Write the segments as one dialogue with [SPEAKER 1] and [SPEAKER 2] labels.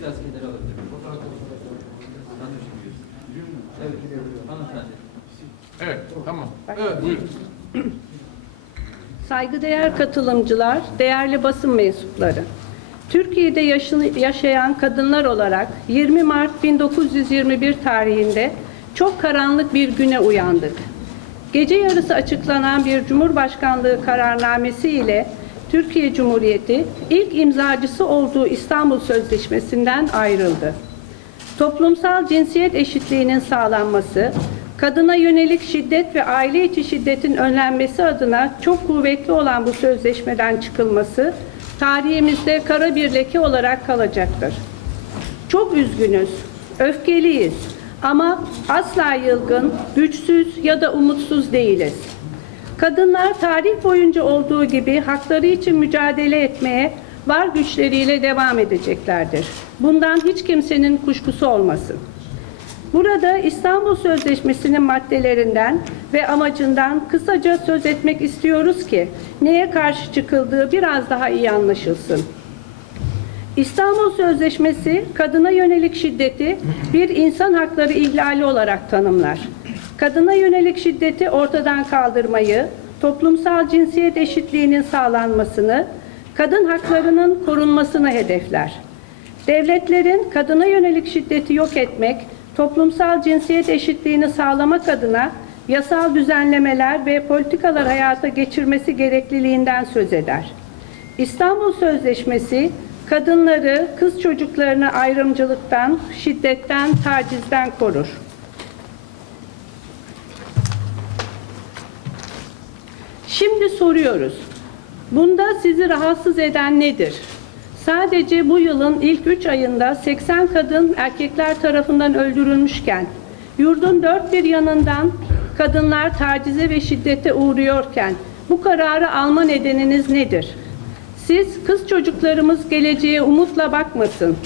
[SPEAKER 1] Biraz kenara alabilir miyim? Evet, hanımefendi.
[SPEAKER 2] Evet, tamam. Evet, buyurun.
[SPEAKER 3] Saygıdeğer katılımcılar, değerli basın mensupları. Türkiye'de yaşını- yaşayan kadınlar olarak 20 Mart 1921 tarihinde çok karanlık bir güne uyandık. Gece yarısı açıklanan bir Cumhurbaşkanlığı kararnamesi ile Türkiye Cumhuriyeti ilk imzacısı olduğu İstanbul Sözleşmesi'nden ayrıldı. Toplumsal cinsiyet eşitliğinin sağlanması, kadına yönelik şiddet ve aile içi şiddetin önlenmesi adına çok kuvvetli olan bu sözleşmeden çıkılması tarihimizde kara bir leke olarak kalacaktır. Çok üzgünüz, öfkeliyiz ama asla yılgın, güçsüz ya da umutsuz değiliz. Kadınlar tarih boyunca olduğu gibi hakları için mücadele etmeye var güçleriyle devam edeceklerdir. Bundan hiç kimsenin kuşkusu olmasın. Burada İstanbul Sözleşmesi'nin maddelerinden ve amacından kısaca söz etmek istiyoruz ki neye karşı çıkıldığı biraz daha iyi anlaşılsın. İstanbul Sözleşmesi kadına yönelik şiddeti bir insan hakları ihlali olarak tanımlar. Kadına yönelik şiddeti ortadan kaldırmayı, toplumsal cinsiyet eşitliğinin sağlanmasını, kadın haklarının korunmasını hedefler. Devletlerin kadına yönelik şiddeti yok etmek, toplumsal cinsiyet eşitliğini sağlamak adına yasal düzenlemeler ve politikalar hayata geçirmesi gerekliliğinden söz eder. İstanbul Sözleşmesi kadınları, kız çocuklarını ayrımcılıktan, şiddetten, tacizden korur. Şimdi soruyoruz. Bunda sizi rahatsız eden nedir? Sadece bu yılın ilk 3 ayında 80 kadın erkekler tarafından öldürülmüşken, yurdun dört bir yanından kadınlar tacize ve şiddete uğruyorken bu kararı alma nedeniniz nedir? Siz kız çocuklarımız geleceğe umutla bakmasın.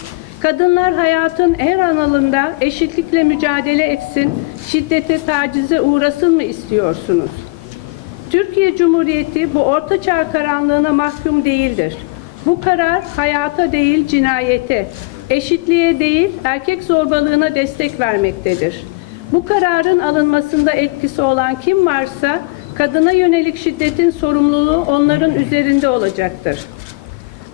[SPEAKER 3] Kadınlar hayatın her analında eşitlikle mücadele etsin, şiddete, tacize uğrasın mı istiyorsunuz? Türkiye Cumhuriyeti bu ortaçağ karanlığına mahkum değildir. Bu karar hayata değil cinayete, eşitliğe değil erkek zorbalığına destek vermektedir. Bu kararın alınmasında etkisi olan kim varsa kadına yönelik şiddetin sorumluluğu onların üzerinde olacaktır.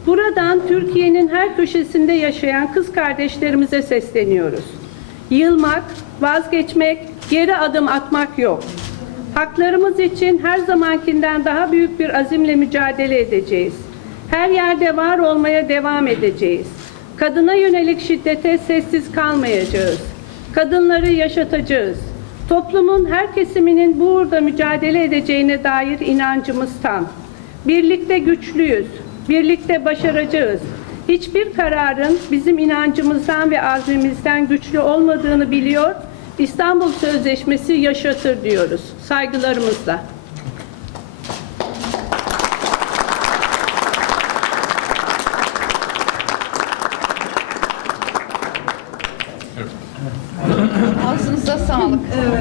[SPEAKER 3] Buradan Türkiye'nin her köşesinde yaşayan kız kardeşlerimize sesleniyoruz. Yılmak, vazgeçmek, geri adım atmak yok. Haklarımız için her zamankinden daha büyük bir azimle mücadele edeceğiz. Her yerde var olmaya devam edeceğiz. Kadına yönelik şiddete sessiz kalmayacağız. Kadınları yaşatacağız. Toplumun her kesiminin bu uğurda mücadele edeceğine dair inancımız tam. Birlikte güçlüyüz. Birlikte başaracağız. Hiçbir kararın bizim inancımızdan ve azmimizden güçlü olmadığını biliyor. İstanbul Sözleşmesi yaşatır diyoruz. Saygılarımızla. Ağzınıza sağlık. Evet.